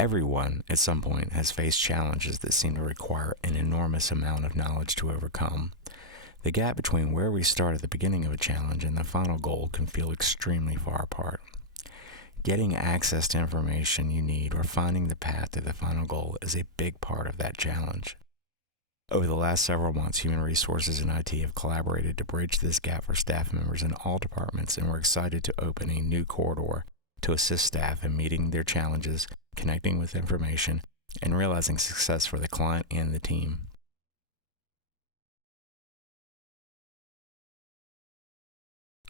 Everyone, at some point, has faced challenges that seem to require an enormous amount of knowledge to overcome. The gap between where we start at the beginning of a challenge and the final goal can feel extremely far apart. Getting access to information you need or finding the path to the final goal is a big part of that challenge. Over the last several months, Human Resources and IT have collaborated to bridge this gap for staff members in all departments, and we're excited to open a new corridor to assist staff in meeting their challenges, connecting with information, and realizing success for the client and the team.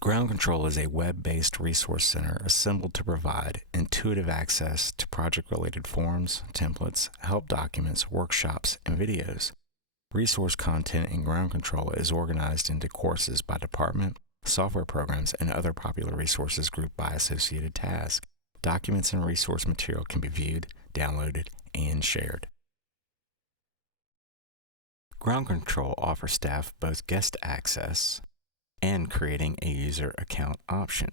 Ground Control is a web-based resource center assembled to provide intuitive access to project-related forms, templates, help documents, workshops, and videos. Resource content in Ground Control is organized into courses by department, software programs, and other popular resources grouped by associated tasks. Documents and resource material can be viewed, downloaded, and shared. Ground Control offers staff both guest access and creating a user account option.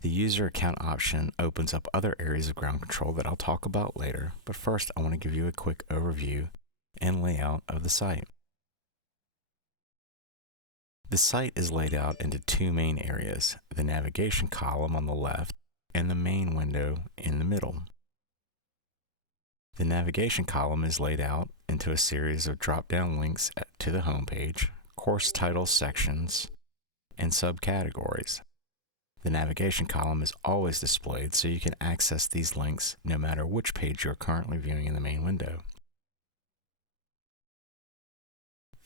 The user account option opens up other areas of Ground Control that I'll talk about later, but first I want to give you a quick overview and layout of the site. The site is laid out into two main areas, the navigation column on the left and the main window in the middle. The navigation column is laid out into a series of drop-down links to the homepage, course title sections, and subcategories. The navigation column is always displayed so you can access these links no matter which page you're currently viewing in the main window.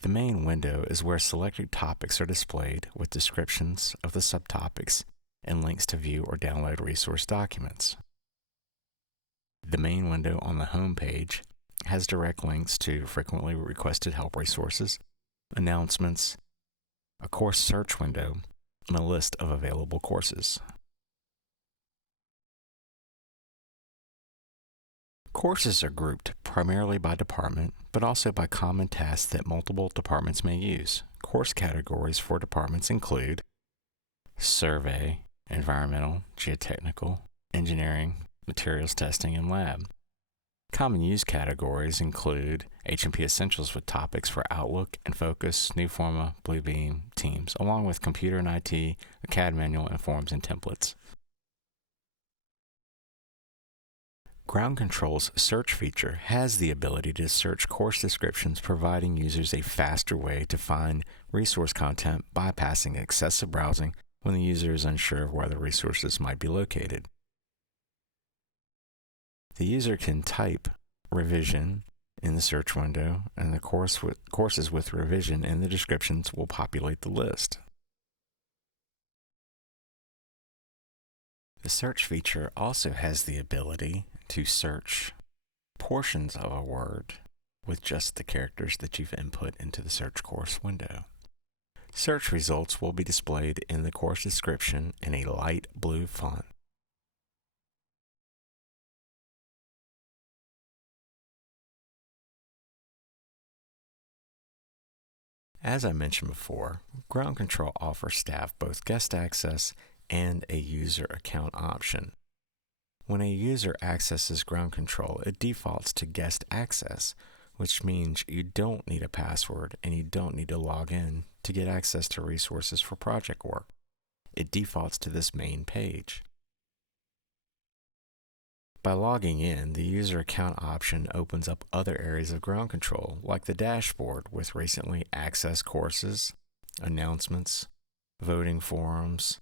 The main window is where selected topics are displayed with descriptions of the subtopics and links to view or download resource documents. The main window on the home page has direct links to frequently requested help resources, announcements, a course search window, and a list of available courses. Courses are grouped primarily by department, but also by common tasks that multiple departments may use. Course categories for departments include survey, environmental, geotechnical, engineering, materials testing, and lab. Common use categories include H&P Essentials with topics for Outlook and Focus, Newforma, Bluebeam, Teams, along with Computer and IT, a CAD manual, and forms and templates. Ground Control's search feature has the ability to search course descriptions, providing users a faster way to find resource content, bypassing excessive browsing when the user is unsure of where the resources might be located. The user can type revision in the search window, and the courses with revision in the descriptions will populate the list. The search feature also has the ability to search portions of a word with just the characters that you've input into the search course window. Search results will be displayed in the course description in a light blue font. As I mentioned before, Ground Control offers staff both guest access and a user account option. When a user accesses Ground Control, it defaults to guest access, which means you don't need a password and you don't need to log in to get access to resources for project work. It defaults to this main page. By logging in, the user account option opens up other areas of Ground Control, like the dashboard with recently accessed courses, announcements, voting forums,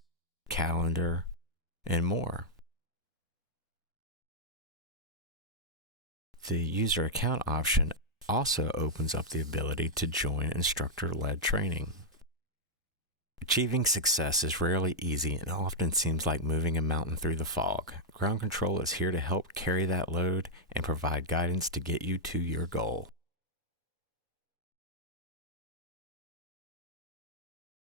calendar, and more. The user account option also opens up the ability to join instructor-led training. Achieving success is rarely easy and often seems like moving a mountain through the fog. Ground Control is here to help carry that load and provide guidance to get you to your goal.